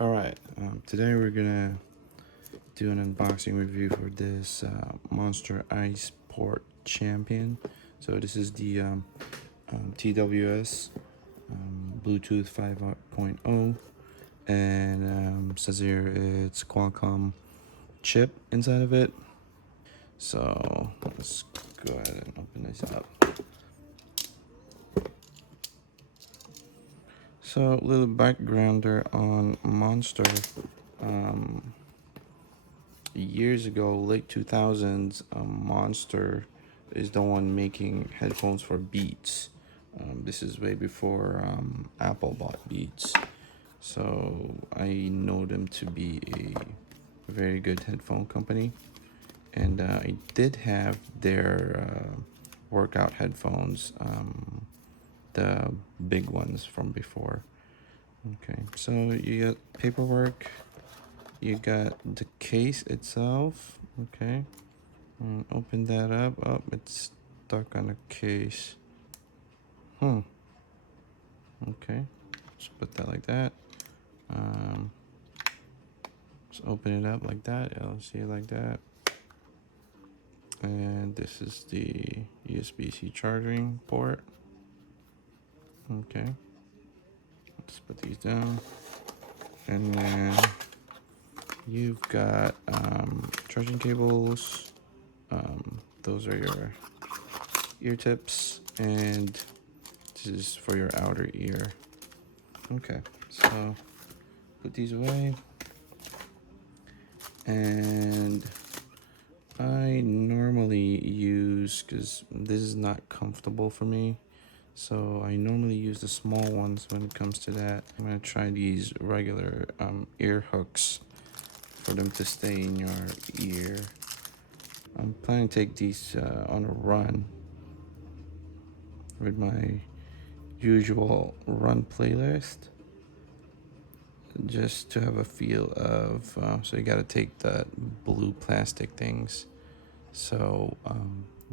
Alright, today we're gonna do an unboxing review for this Monster iSport Champion. So this is the TWS Bluetooth 5.0, and says here it's Qualcomm chip inside of it. So let's go ahead and open this up. So a little backgrounder on Monster. Years ago, late 2000s, Monster is the one making headphones for Beats. This is way before Apple bought Beats. So I know them to be a very good headphone company. And I did have their workout headphones, the big ones from before. Okay, so you got paperwork. You got the case itself. Okay, open that up. Oh, it's stuck on the case. Okay, just put that like that. Just open it up like that. You'll see it like that. And this is the USB-C charging port. Okay, let's put these down. And then you've got charging cables. Those are your ear tips, and this is for your outer ear. Okay, so put these away. And I normally use, because this is not comfortable for me, so I normally use the small ones when it comes to that. I'm gonna try these regular ear hooks for them to stay in your ear. I'm planning to take these on a run with my usual run playlist, just to have a feel of, so you gotta take the blue plastic things, so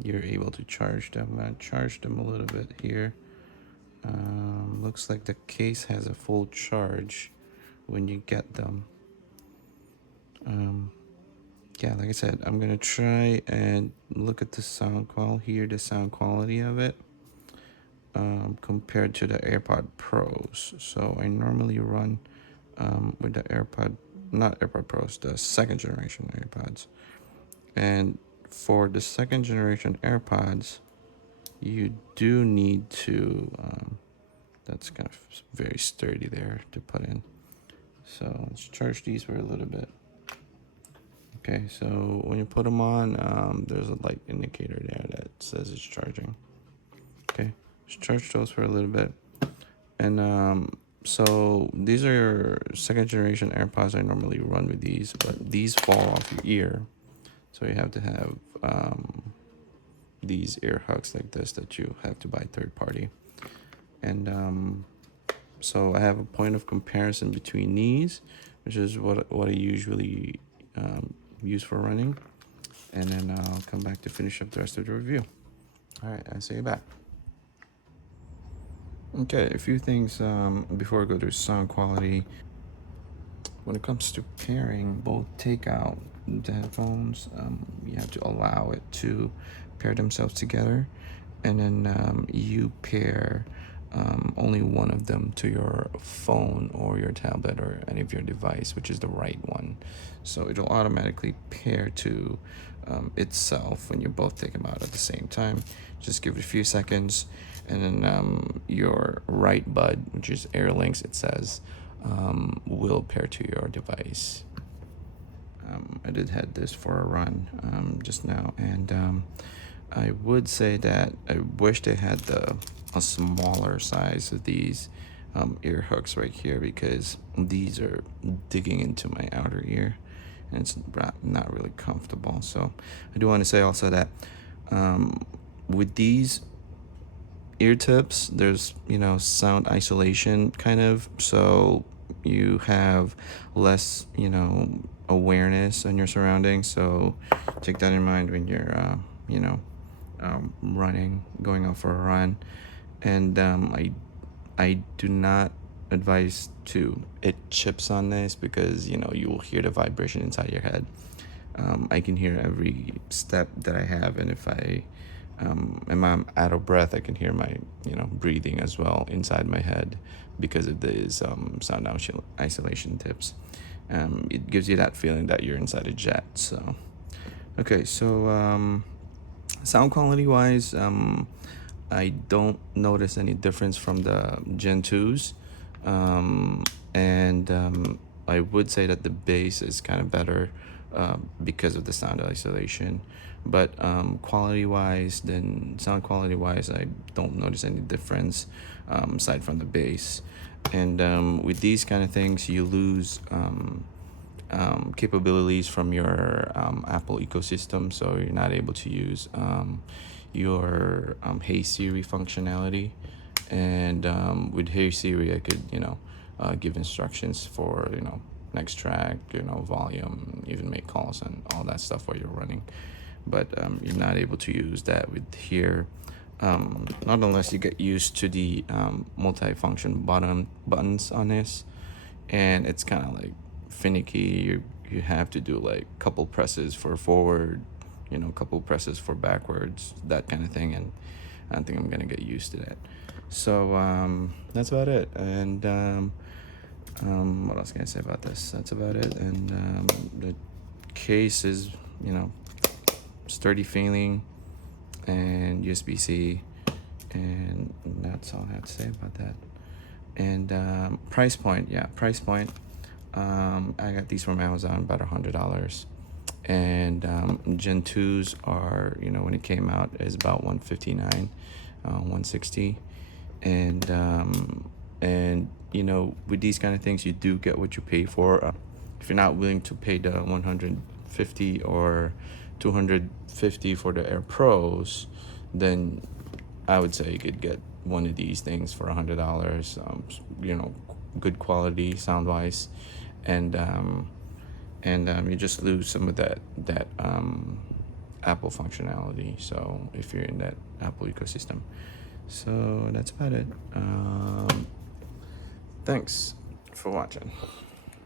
you're able to charge them. I'm gonna charge them a little bit here. Looks like the case has a full charge when you get them. Yeah, like I said, I'm gonna try and look at the sound quality, hear the sound quality of it, compared to the AirPod Pros. So I normally run with the not AirPod Pros, the second generation AirPods. And for the second generation AirPods, you do need to, that's kind of very sturdy there to put in. So let's charge these for a little bit. Okay, so when you put them on, there's a light indicator there that says it's charging. Okay, just charge those for a little bit. And so these are your second generation AirPods. I normally run with these, but these fall off your ear. So you have to have these ear hooks like this that you have to buy third party. And so I have a point of comparison between these, which is what I usually use for running, and then I'll come back to finish up the rest of the review. All right, I'll see you back. Okay, a few things before I go to sound quality. When it comes to pairing, both take out the headphones. You have to allow it to pair themselves together, and then you pair only one of them to your phone or your tablet or any of your device, which is the right one. So it'll automatically pair to itself when you both take them out at the same time. Just give it a few seconds, and then your right bud, which is Airlinks, it says, will pair to your device. I did had this for a run just now, and I would say that I wish they had a smaller size of these ear hooks right here, because these are digging into my outer ear and it's not really comfortable. So I do want to say also that with these ear tips, there's sound isolation kind of, so you have less awareness on your surroundings. So take that in mind when you're running, going out for a run. And I do not advise to hit chips on this, because you know you will hear the vibration inside your head. I can hear every step that I have, and if I'm out of breath, I can hear my breathing as well inside my head because of these sound isolation tips. It gives you that feeling that you're inside a jet. So okay, so sound quality wise, I don't notice any difference from the Gen 2s. And I would say that the bass is kind of better because of the sound isolation. But quality wise, then sound quality wise, I don't notice any difference aside from the bass. And with these kind of things, you lose capabilities from your Apple ecosystem, so you're not able to use your Hey Siri functionality. And with Hey Siri, I could give instructions for next track, volume, even make calls and all that stuff while you're running. But you're not able to use that with here. Not unless you get used to the multi-function buttons on this, and it's kind of like finicky. You have to do like couple presses for forward, couple presses for backwards, that kind of thing, and I don't think I'm gonna get used to that. So that's about it. And what else can I say about this? That's about it. And the case is sturdy feeling and USB-C, and that's all I have to say about that. And price point, I got these from Amazon, about $100. And Gen 2s are, when it came out, is about $159, $160. And with these kind of things, you do get what you pay for. If you're not willing to pay the $150 or $250 for the Air Pros, then I would say you could get one of these things for $100. Good quality sound wise, and you just lose some of that Apple functionality. So if you're in that Apple ecosystem, so that's about it. Thanks for watching.